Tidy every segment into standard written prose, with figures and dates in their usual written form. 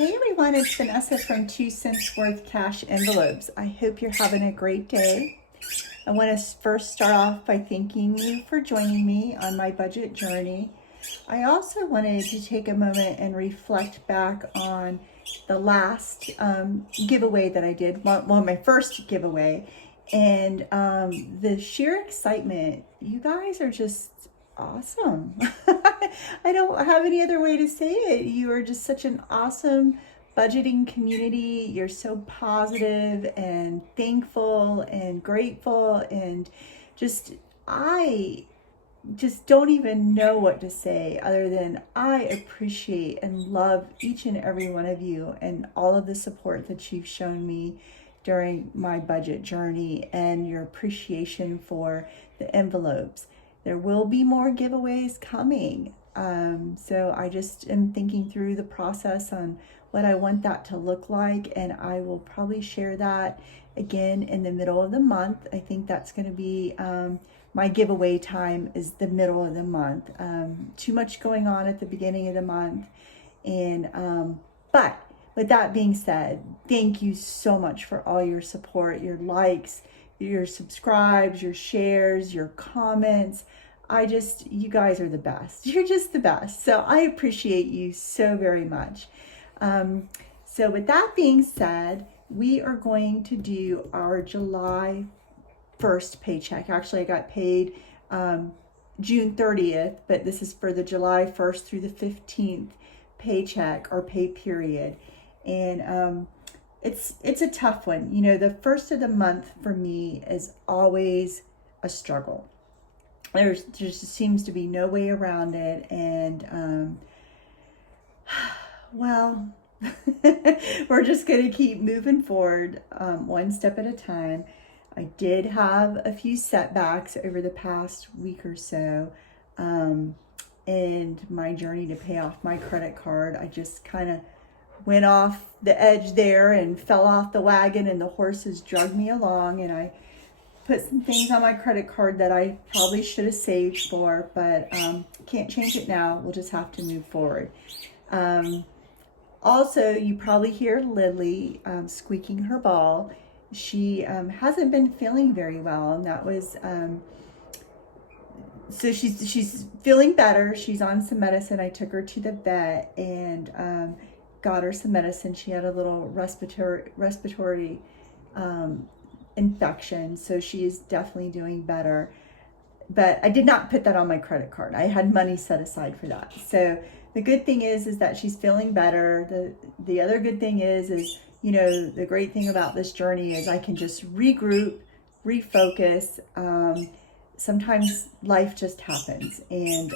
Hey everyone, it's Vanessa from 2 Cents Worth Cash Envelopes. I hope you're having a great day. I want to first start off by thanking you for joining me on my budget journey. I also wanted to take a moment and reflect back on the last giveaway that I did, my first giveaway, and the sheer excitement. You guys are just awesome. I don't have any other way to say it. You are just such an awesome budgeting community. You're so positive and thankful and grateful, and I just don't even know what to say other than I appreciate and love each and every one of you and all of the support that you've shown me during my budget journey and your appreciation for the envelopes. There will be more giveaways coming. So I just am thinking through the process on what I want that to look like, and I will probably share that again in the middle of the month. I think that's going to be my giveaway time is the middle of the month. Too much going on at the beginning of the month. And but with that being said, thank you so much for all your support, your likes, your subscribes, your shares, your comments. You guys are the best. You're just the best. So I appreciate you so very much. So with that being said, we are going to do our July 1st paycheck. Actually, I got paid June 30th, but this is for the July 1st through the 15th paycheck or pay period. And it's a tough one. You know, the first of the month for me is always a struggle. There just seems to be no way around it. And, well, we're just going to keep moving forward one step at a time. I did have a few setbacks over the past week or so. And my journey to pay off my credit card, I just kind of went off the edge there and fell off the wagon, and the horses dragged me along, and I put some things on my credit card that I probably should have saved for, but can't change it now. We'll just have to move forward. Also, you probably hear Lily squeaking her ball. She hasn't been feeling very well, and that was so she's feeling better. She's on some medicine. I took her to the vet and got her some medicine. She had a little respiratory infection, so she is definitely doing better. But I did not put that on my credit card. I had money set aside for that. So the good thing is that she's feeling better. The other good thing is you know, the great thing about this journey is I can just regroup, refocus. Sometimes life just happens, and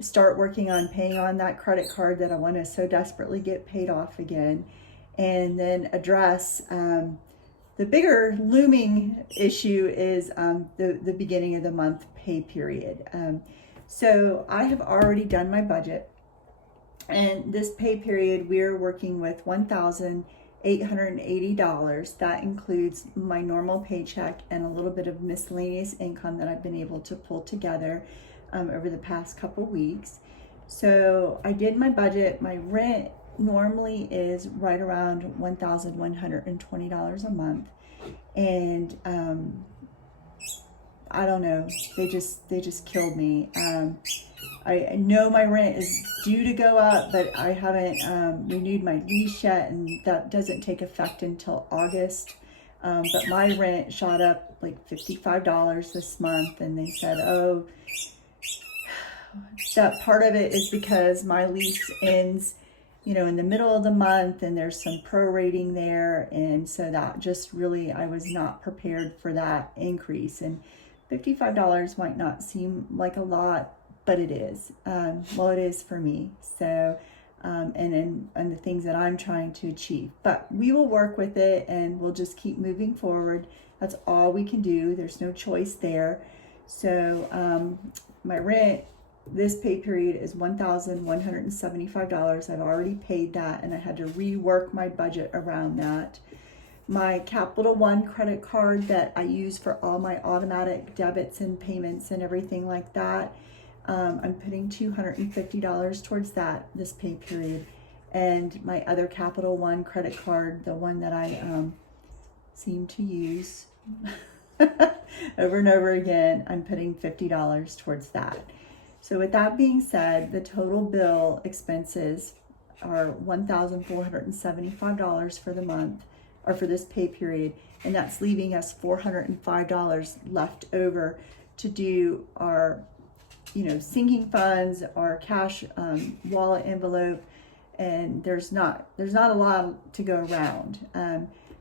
start working on paying on that credit card that I want to so desperately get paid off again, and then address the bigger looming issue is the beginning of the month pay period. So I have already done my budget, and this pay period we're working with $1,880. That includes my normal paycheck and a little bit of miscellaneous income that I've been able to pull together over the past couple weeks. So I did my budget. My rent normally is right around $1,120 a month, and I don't know, they just killed me. I know my rent is due to go up, but I haven't renewed my lease yet, and that doesn't take effect until August. But my rent shot up like $55 this month, and they said, oh, that part of it is because my lease ends, you know, in the middle of the month, and there's some prorating there, and so that just really, I was not prepared for that increase. And $55 might not seem like a lot, but it is. Well, it is for me. So, and the things that I'm trying to achieve. But we will work with it, and we'll just keep moving forward. That's all we can do. There's no choice there. So, my rent this pay period is $1,175. I've already paid that, and I had to rework my budget around that. My Capital One credit card that I use for all my automatic debits and payments and everything like that, I'm putting $250 towards that this pay period. and my other Capital One credit card, the one that I seem to use over and over again. I'm putting $50 towards that. So with that being said, the total bill expenses are $1,475 for the month, or for this pay period, and that's leaving us $405 left over to do our, sinking funds, our cash wallet envelope, and there's not a lot to go around.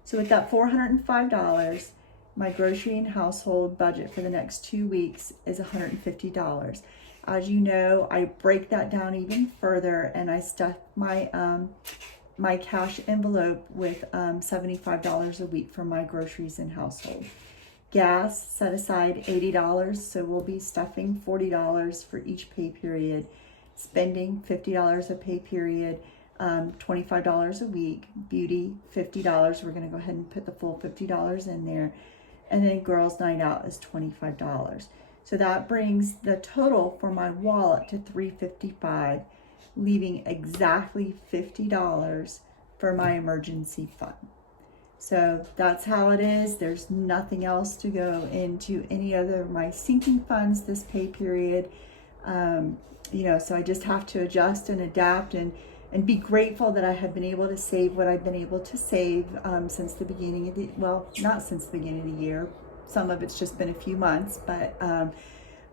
So with that $405, my grocery and household budget for the next 2 weeks is $150. As you know, I break that down even further, and I stuff my my cash envelope with $75 a week for my groceries and household. Gas, set aside $80, so we'll be stuffing $40 for each pay period. Spending $50 a pay period, $25 a week. Beauty, $50. We're going to go ahead and put the full $50 in there. And then girls' night out is $25. So that brings the total for my wallet to $355, leaving exactly $50 for my emergency fund. So that's how it is. There's nothing else to go into any other of my sinking funds this pay period. So I just have to adjust and adapt and be grateful that I have been able to save what I've been able to save since the beginning of not since the beginning of the year. Some of it's just been a few months, but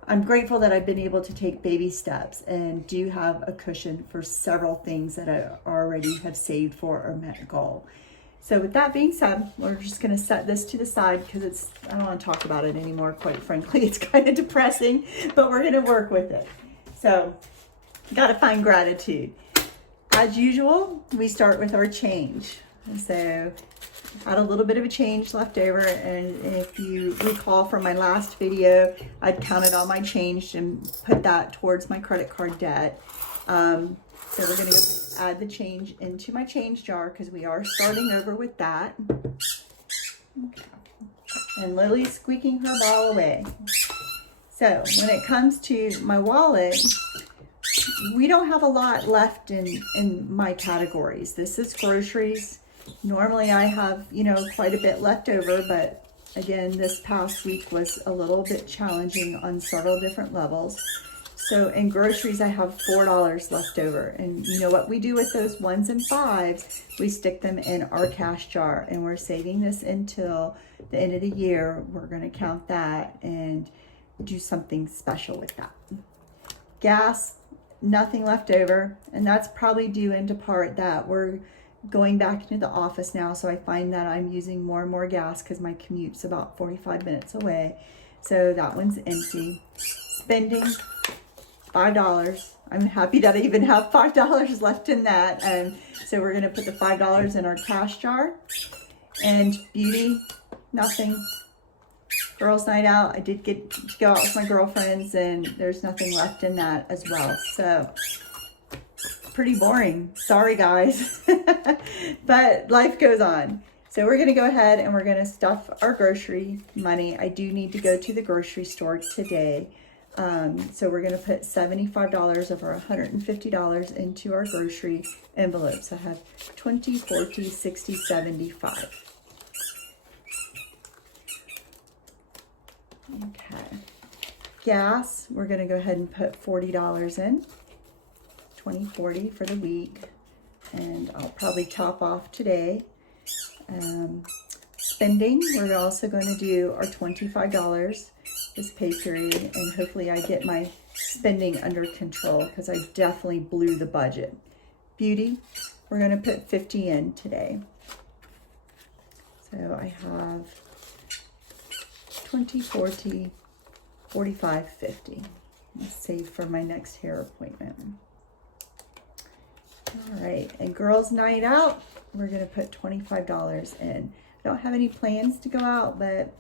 I'm grateful that I've been able to take baby steps and do have a cushion for several things that I already have saved for or met a goal. So with that being said, we're just going to set this to the side because I don't want to talk about it anymore, quite frankly. It's kind of depressing, but we're going to work with it. So got to find gratitude. As usual, we start with our change. So had a little bit of a change left over, and if you recall from my last video, I'd counted all my change and put that towards my credit card debt. So we're going to add the change into my change jar because we are starting over with that. Okay. And Lily's squeaking her ball away. So when it comes to my wallet, we don't have a lot left in my categories. This is groceries. Normally I have, quite a bit left over, but again, this past week was a little bit challenging on several different levels. So in groceries, I have $4 left over. And you know what we do with those 1s and 5s? We stick them in our cash jar, and we're saving this until the end of the year. We're going to count that and do something special with that. Gas, nothing left over, and that's probably due into part that we're going back into the office now, so I find that I'm using more and more gas because my commute's about 45 minutes away. So that one's empty. Spending $5. I'm happy that I even have $5 left in that. So we're going to put the $5 in our cash jar. And beauty, nothing. Girls' night out, I did get to go out with my girlfriends, and there's nothing left in that as well. So pretty boring. Sorry, guys. But life goes on. So we're going to go ahead and we're going to stuff our grocery money. I do need to go to the grocery store today. So we're going to put $75 of our $150 into our grocery envelopes. I have 20, 40, 60, 75. Okay. Gas, we're going to go ahead and put $40 in. 20, 40 for the week. And I'll probably top off today. Spending, we're also going to do our $25 this pay period, and hopefully I get my spending under control because I definitely blew the budget. Beauty, we're going to put 50 in today. So I have 20, 40, 45, 50. Let's save for my next hair appointment. All right, and girls' night out, we're going to put $25 in. I don't have any plans to go out, but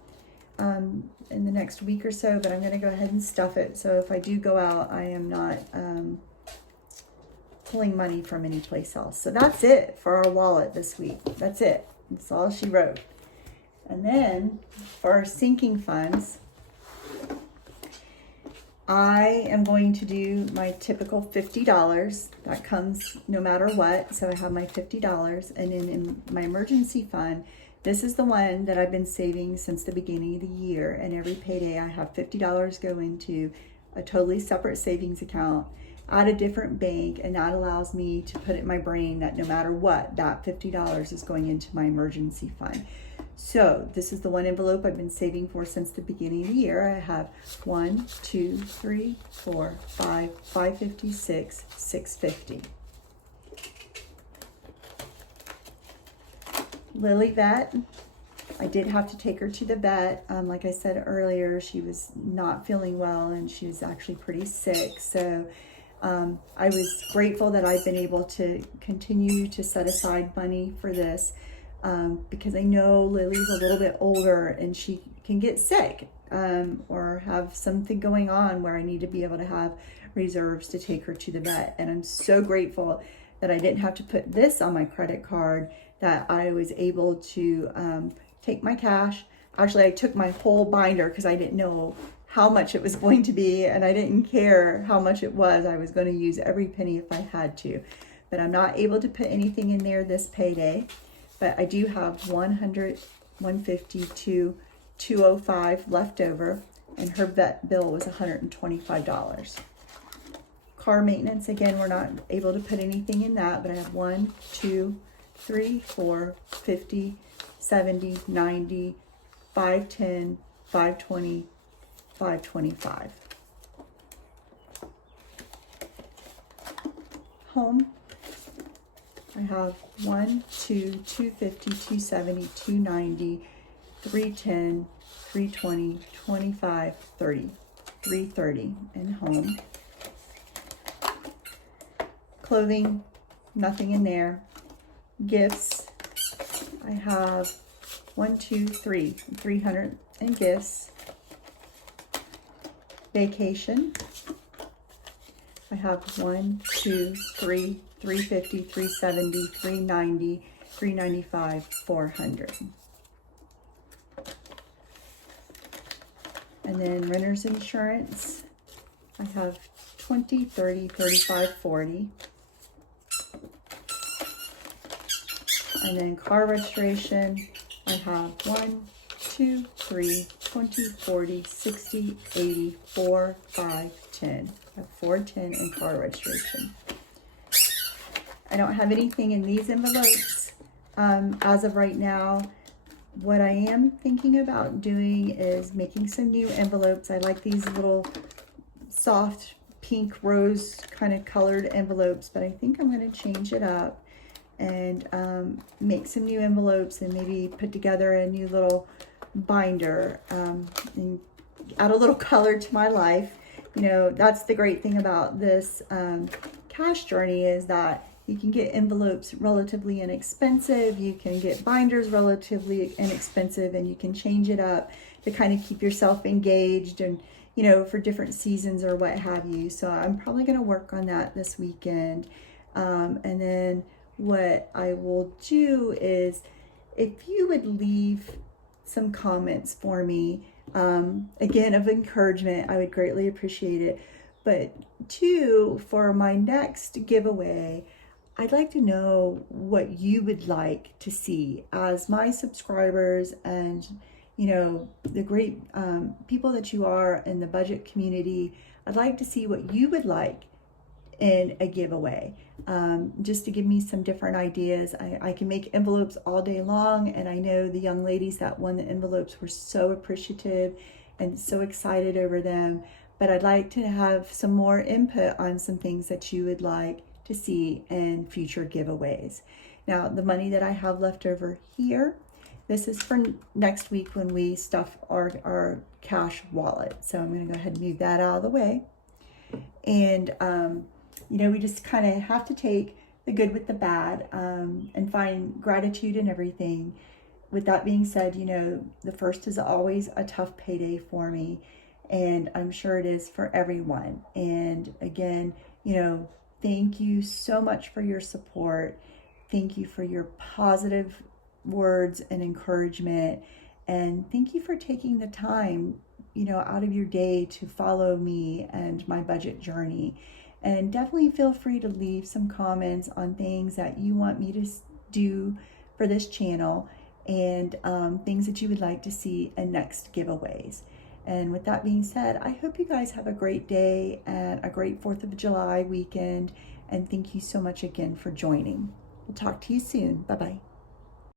in the next week or so, but I'm going to go ahead and stuff it. So if I do go out, I am not pulling money from any place else. So that's it for our wallet this week. That's it. That's all she wrote. And then for our sinking funds, I am going to do my typical $50. That comes no matter what. So I have my $50. And then in my emergency fund, this is the one that I've been saving since the beginning of the year. And every payday I have $50 go into a totally separate savings account at a different bank. And that allows me to put it in my brain that no matter what, that $50 is going into my emergency fund. So this is the one envelope I've been saving for since the beginning of the year. I have 1, 2, 3, 4, 5, 556, 650. Lily vet, I did have to take her to the vet. Like I said earlier, she was not feeling well and she was actually pretty sick. So I was grateful that I've been able to continue to set aside money for this. Because I know Lily's a little bit older and she can get sick or have something going on where I need to be able to have reserves to take her to the vet. And I'm so grateful that I didn't have to put this on my credit card, that I was able to take my cash. Actually, I took my whole binder because I didn't know how much it was going to be and I didn't care how much it was. I was going to use every penny if I had to. But I'm not able to put anything in there this payday. But I do have 100, 150, 205 left over, and her vet bill was $125. Car maintenance, again, we're not able to put anything in that, but I have 1, 2, 3, 4, 50, 70, 90, 510, 520, 525. Home. I have 1, 2, 250, 270, 290, 310, 320, 25, 30, 330 in home. Clothing, nothing in there. Gifts, I have 1, 2, 3, 300 in gifts. Vacation, I have 1, 2, 3, 350, 370, 390, 395, 400. And then renter's insurance, I have 20, 30, 35, 40. And then car registration, I have 1, 2, 3, 20, 40, 60, 80, 4, 5, 10. I have 410 in car registration. I don't have anything in these envelopes as of right now. What I am thinking about doing is making some new envelopes. I like these little soft pink rose kind of colored envelopes, but I think I'm going to change it up and make some new envelopes and maybe put together a new little binder and add a little color to my life. You know, that's the great thing about this cash journey, is that you can get envelopes relatively inexpensive, you can get binders relatively inexpensive, and you can change it up to kind of keep yourself engaged and, you know, for different seasons or what have you. So I'm probably going to work on that this weekend. And then what I will do is, if you would leave some comments for me, again, of encouragement, I would greatly appreciate it. But two, for my next giveaway, I'd like to know what you would like to see as my subscribers and, you know, the great people that you are in the budget community. I'd like to see what you would like in a giveaway, just to give me some different ideas. I can make envelopes all day long, and I know the young ladies that won the envelopes were so appreciative and so excited over them. But I'd like to have some more input on some things that you would like to see in future giveaways. Now, the money that I have left over here, this is for next week when we stuff our cash wallet. So I'm going to go ahead and move that out of the way. And, you know, we just kind of have to take the good with the bad and find gratitude in everything. With that being said, you know, the first is always a tough payday for me, and I'm sure it is for everyone. And again, you know, thank you so much for your support. Thank you for your positive words and encouragement. And thank you for taking the time out of your day to follow me and my budget journey. And definitely feel free to leave some comments on things that you want me to do for this channel, and things that you would like to see in next giveaways. And with that being said, I hope you guys have a great day and a great 4th of July weekend. And thank you so much again for joining. We'll talk to you soon. Bye-bye.